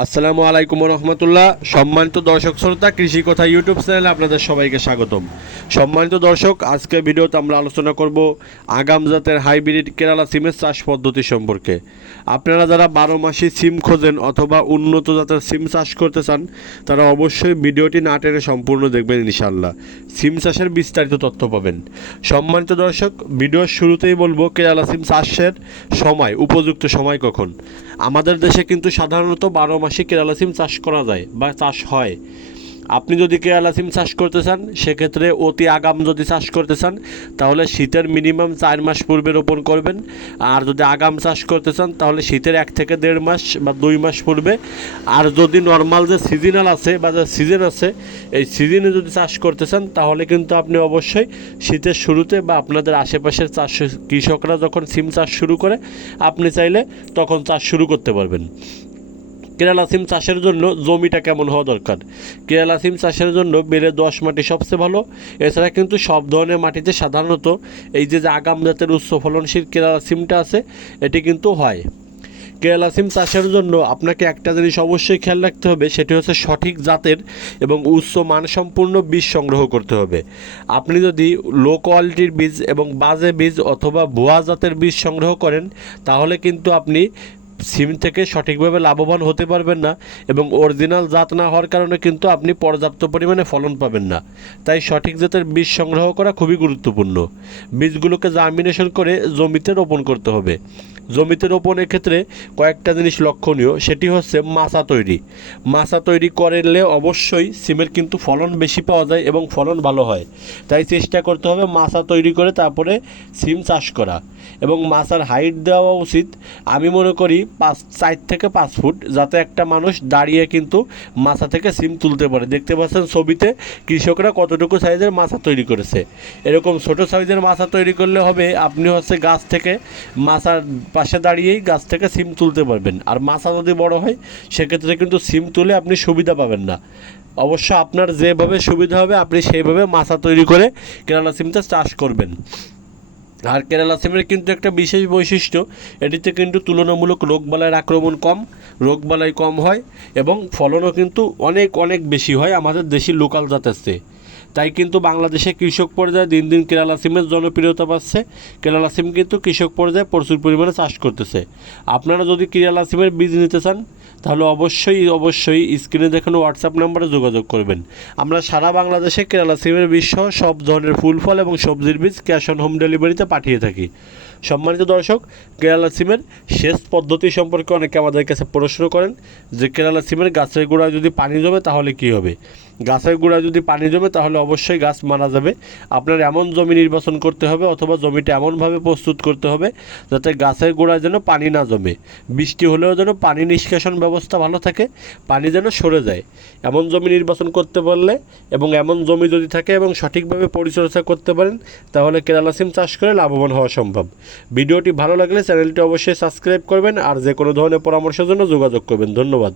আসসালামু আলাইকুম রহমতুল্লাহ। সম্মানিত দর্শক শ্রোতা, কৃষি কথা ইউটিউব চ্যানেলে আপনাদের সবাইকে স্বাগতম। সম্মানিত দর্শক, আজকে ভিডিওতে আমরা আলোচনা করব আগাম জাতের হাইব্রিড কেরালা সিমের চাষ পদ্ধতি সম্পর্কে। আপনারা যারা 12 মাসি সিম খোঁজেন অথবা উন্নত জাতের সিম চাষ করতে চান, তারা অবশ্যই ভিডিওটি না টেনে সম্পূর্ণ দেখবেন। ইনশাআল্লাহ সিম চাষের বিস্তারিত তথ্য পাবেন। সম্মানিত দর্শক, ভিডিওর শুরুতেই বলবো কেরালা সিম চাষের সময়, উপযুক্ত সময় কখন। আমাদের দেশে কিন্তু সাধারণত 12 মাসে কেরালা সিম চাষ করা যায় বা চাষ হয়। আপনি যদি কেরালা সিম চাষ করতে চান, সেক্ষেত্রে অতি আগাম যদি চাষ করতে চান, তাহলে শীতের মিনিমাম 4 মাস পূর্বে রোপণ করবেন। আর যদি আগাম চাষ করতে চান, তাহলে শীতের 1 থেকে 1.5 মাস বা 2 মাস পূর্বে। আর যদি নর্মাল যে সিজনাল আছে বা যে সিজন আছে, এই সিজনে যদি চাষ করতে চান, তাহলে কিন্তু আপনি অবশ্যই শীতের শুরুতে বা আপনাদের আশেপাশের চাষ কৃষকরা যখন সিম চাষ শুরু করে, আপনি চাইলে তখন চাষ শুরু করতে পারবেন। কেরালা সিম চাষের জন্য জমিটা কেমন হওয়া দরকার? কেরালা সিম চাষের জন্য বেলে দোআঁশ মাটি সবচেয়ে ভালো। এছাড়া কিন্তু সব ধরনের মাটিতে সাধারণত এই যে আগাম জাতের উচ্চ ফলনশীল কেরালা সিমটা আছে, এটি কিন্তু হয়। কেরালা সিম চাষের জন্য আপনাকে একটা জিনিস অবশ্যই খেয়াল রাখতে হবে, সেটি হচ্ছে সঠিক জাতের এবং উচ্চ মানসম্পন্ন বীজ সংগ্রহ করতে হবে। আপনি যদি লো কোয়ালিটির বীজ এবং বাজে বীজ অথবা ভুয়া জাতের বীজ সংগ্রহ করেন, তাহলে কিন্তু আপনি সিম থেকে সঠিকভাবে লাভবান হতে পারবেন না এবং অরিজিনাল জাত না হওয়ার কারণে কিন্তু আপনি পর্যাপ্ত পরিমাণে ফলন পাবেন না। তাই সঠিক জাতের বীজ সংগ্রহ করা খুবই গুরুত্বপূর্ণ। বীজগুলোকে জার্মিনেশন করে জমিতে রোপণ করতে হবে। জমিতে রোপণের ক্ষেত্রে কয়েকটা জিনিস লক্ষণীয়, সেটি হচ্ছে মাচা তৈরি। মাচা তৈরি করলে অবশ্যই সিমের কিন্তু ফলন বেশি পাওয়া যায় এবং ফলন ভালো হয়। তাই চেষ্টা করতে হবে মাচা তৈরি করে তারপরে সিম চাষ করা। এবং মাচার হাইট দেওয়া উচিত, আমি মনে করি 4 থেকে 5 ফুট, যাতে একটা মানুষ দাঁড়িয়ে কিন্তু মাচা থেকে সিম তুলতে পারে। দেখতে পাচ্ছেন ছবিতে কৃষকরা কতটুকু সাইজের মাচা তৈরি করেছে। এরকম ছোট সাইজের মাচা তৈরি করলে হবে, আপনি হচ্ছে গাছ থেকে মাচার পাশে দাঁড়িয়েই গাছ থেকে সিম তুলতে পারবেন। আর মাচা যদি বড় হয়, সেক্ষেত্রে কিন্তু সিম তুলে আপনি সুবিধা পাবেন না। অবশ্য আপনার যেভাবে সুবিধা হবে আপনি সেইভাবে মাচা তৈরি করে কেরালা সিমটা চাষ করবেন। আর কেরালা সিমের কিন্তু একটা বিশেষ বৈশিষ্ট্য, এটিতে কিন্তু তুলনামূলক রোগবালাইয়ের আক্রমণ কম, রোগবালাই কম হয় এবং ফলনও কিন্তু অনেক অনেক বেশি হয় আমাদের দেশি লোকাল জাতের চেয়ে। তাই কিন্তু বাংলাদেশে কৃষক পর্যায়ে দিন দিন কেরালা সিমের জনপ্রিয়তা পাচ্ছে। কেরালা সিম কিন্তু কৃষক পর্যায়ে প্রচুর পরিমাণে চাষ করতেছে। আপনারা যদি কেরালা সিমের বীজ নিতে চান, তাহলে অবশ্যই স্ক্রিনে দেখানো হোয়াটসঅ্যাপ নাম্বারে যোগাযোগ করবেন। আমরা সারা বাংলাদেশে কেরালা সিমের বীজ সহ সব ধরনের ফুল ফল এবং সবজির বীজ ক্যাশ অন হোম ডেলিভারিতে পাঠিয়ে থাকি। সম্মানিত দর্শক, কেরালা সিমের সেচ পদ্ধতি সম্পর্কে অনেকে আমাদের কাছে প্রশ্ন করেন যে কেরালা সিমের গাছের গোড়ায় যদি পানি জমে তাহলে কী হবে। গাছের গোড়ায় যদি পানি জমে তাহলে অবশ্যই গাছ মারা যাবে। আপনার এমন জমি নির্বাচন করতে হবে অথবা জমিটা এমনভাবে প্রস্তুত করতে হবে যাতে গাছের গোড়ায় যেন পানি না জমে, বৃষ্টি হলেও যেন পানি নিষ্কাশন ব্যবস্থা ভালো থাকে, পানি যেন সরে যায়। এমন জমি নির্বাচন করতে পারলে এবং এমন জমি যদি থাকে এবং সঠিকভাবে পরিচর্যা করতে পারেন, তাহলে কেরালা সিম চাষ করে লাভবান হওয়া সম্ভব। ভিডিওটি ভালো লাগলে চ্যানেলটি অবশ্যই সাবস্ক্রাইব করবেন আর যে কোনো ধরনের পরামর্শের জন্য যোগাযোগ করবেন। ধন্যবাদ।